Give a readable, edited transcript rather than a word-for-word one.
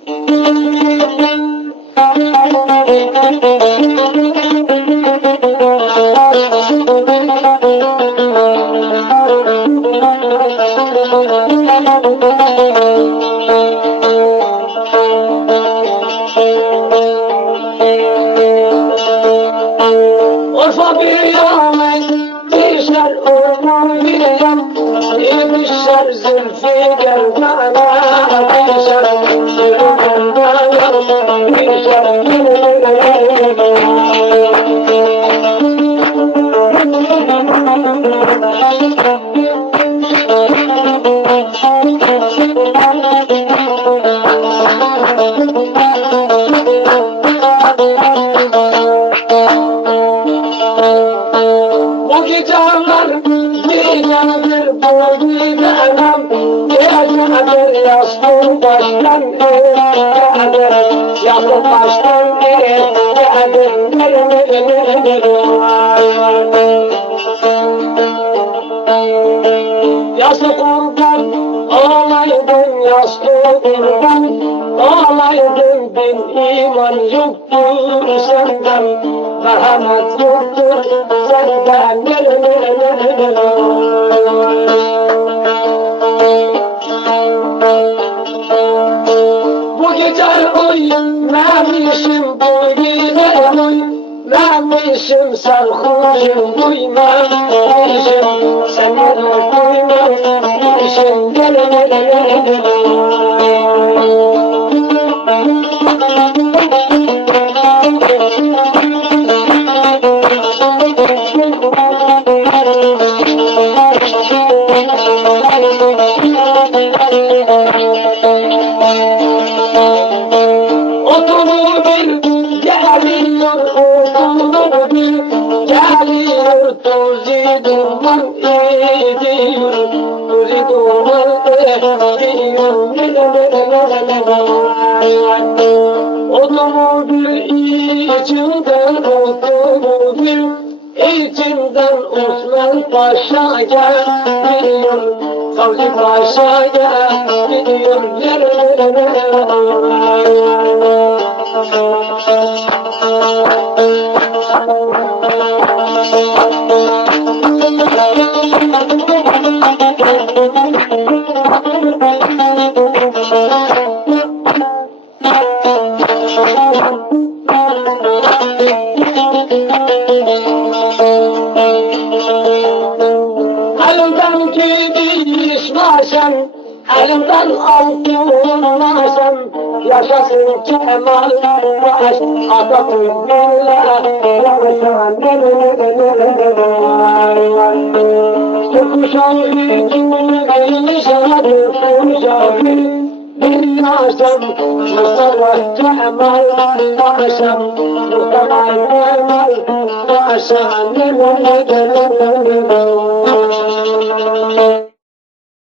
Orfa bir yamen, dişler oynayayım, yemişler zülfü germana, dişler germana, dişler bu gitarlar dünyadır bu gidemem, gecedir yastık baştan gecedir yastık baştan yastık kurban ağlaydın, yastık kurban ağlaydın, bin iman yoktur senden, merhamet yoktur senden. Bu gece oynamışım, bu gece oynamışım, sarhoşum duymamışım, seni duymamışım. Otomobil geliyor, otomobil geliyor, tozu duman ediyor, tozu duman ediyor. Otomobil içinden, otomobil içinden Osman Paşa geliyor, Savcı Paşa geliyor. Elimden gidişmezsem, elimden altınmazsam, yaşasın Kemal Paşa, Atatürk billah, yaşasın. Kuşağı şahadır, kuşağı bilmezsem, Mustafa Kemal Paşa, Mustafa Kemal Paşa,